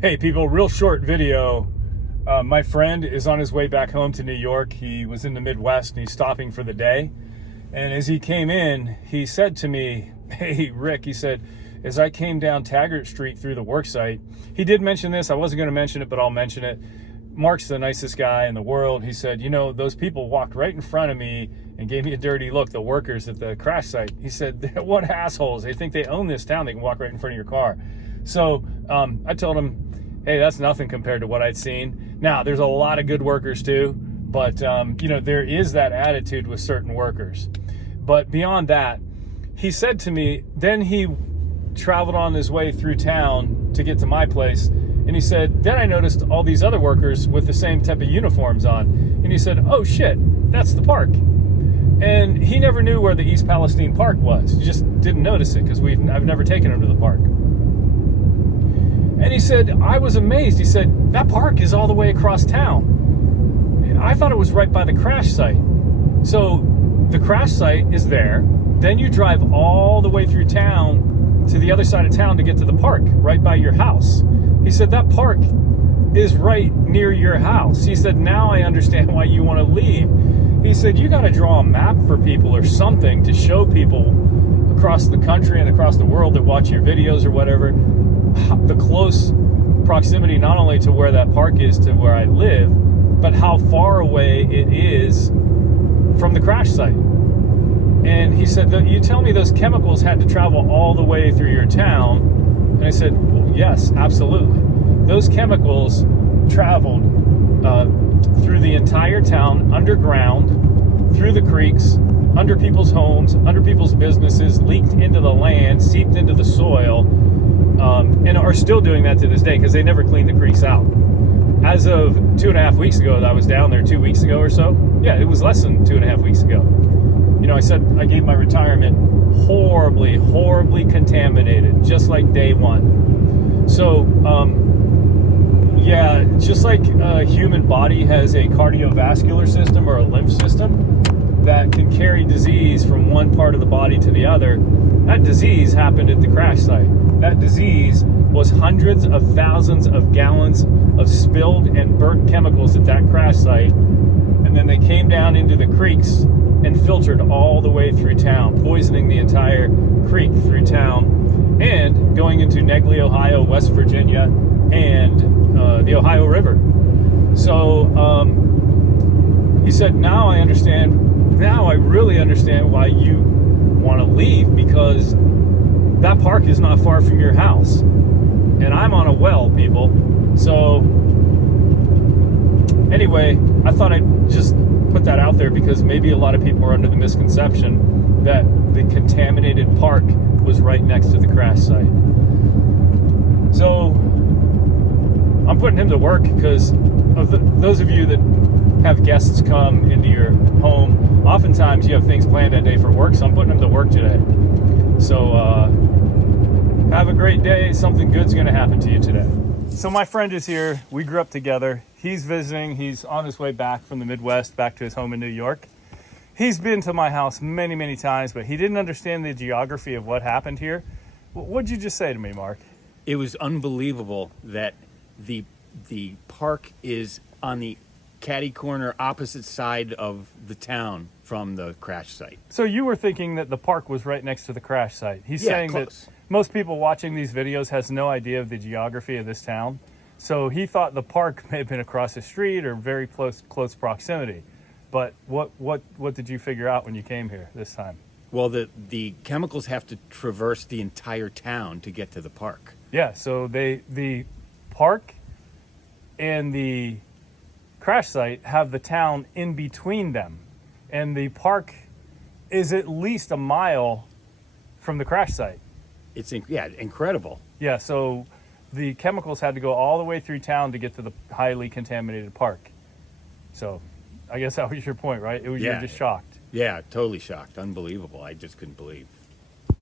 Hey people, real short video. My friend is on his way back home to New York. He was in the Midwest and he's stopping for the day. And as he came in, he said to me, hey Rick, he said, as I came down Taggart Street through the worksite, he did mention this. I wasn't going to mention it, but I'll mention it. Mark's the nicest guy in the world. He said, you know, those people walked right in front of me and gave me a dirty look, the workers at the crash site. He said, what assholes. They think they own this town. They can walk right in front of your car. So I told him, hey, that's nothing compared to what I'd seen. Now, there's a lot of good workers too, but you know, there is that attitude with certain workers. But beyond that, he said to me, then he traveled on his way through town to get to my place, and he said, then I noticed all these other workers with the same type of uniforms on, and he said, oh shit, that's the park. And he never knew where the East Palestine Park was. He just didn't notice it because I've never taken him to the park. And he said, I was amazed. He said, that park is all the way across town. I thought it was right by the crash site. So the crash site is there. Then you drive all the way through town to the other side of town to get to the park, right by your house. He said, that park is right near your house. He said, now I understand why you want to leave. He said, you got to draw a map for people or something to show people across the country and across the world that watch your videos or whatever, the close proximity not only to where that park is to where I live, but how far away it is from the crash site. And he said, you tell me those chemicals had to travel all the way through your town? And I said, well, yes, absolutely. Those chemicals traveled through the entire town, underground, through the creeks, under people's homes, under people's businesses, leaked into the land, seeped into the soil, and are still doing that to this day because they never cleaned the creeks out. As of 2.5 weeks ago, I was down there 2 weeks ago or so. Yeah, it was less than 2.5 weeks ago. You know, I said I gave my retirement horribly contaminated, just like day one. So, yeah, just like a human body has a cardiovascular system or a lymph system that can carry disease from one part of the body to the other, that disease happened at the crash site. That disease was hundreds of thousands of gallons of spilled and burnt chemicals at that crash site. And then they came down into the creeks and filtered all the way through town, poisoning the entire creek through town and going into Negley, Ohio, West Virginia, and the Ohio River. So he said, now I really understand why you want to leave, because that park is not far from your house. And I'm on a well, people. So anyway, I thought I'd just put that out there because maybe a lot of people are under the misconception that the contaminated park was right next to the crash site. So I'm putting him to work because of those of you that have guests come into your home, oftentimes you have things planned that day for work, so I'm putting him to work today. So have a great day. Something good's going to happen to you today. So my friend is here. We grew up together. He's visiting. He's on his way back from the Midwest, back to his home in New York. He's been to my house many times, but he didn't understand the geography of what happened here. What'd you just say to me, Mark? It was unbelievable that the park is on the catty corner opposite side of the town from the crash site. So you were thinking that the park was right next to the crash site. He's saying close. That most people watching these videos has no idea of the geography of this town. So he thought the park may have been across the street or very close proximity. But what did you figure out when you came here this time? Well, the chemicals have to traverse the entire town to get to the park. Yeah, so the park and the crash site have the town in between them. And the park is at least a mile from the crash site. It's incredible. Yeah, so the chemicals had to go all the way through town to get to the highly contaminated park. So I guess that was your point, right? You were just shocked. Yeah, totally shocked. Unbelievable. I just couldn't believe.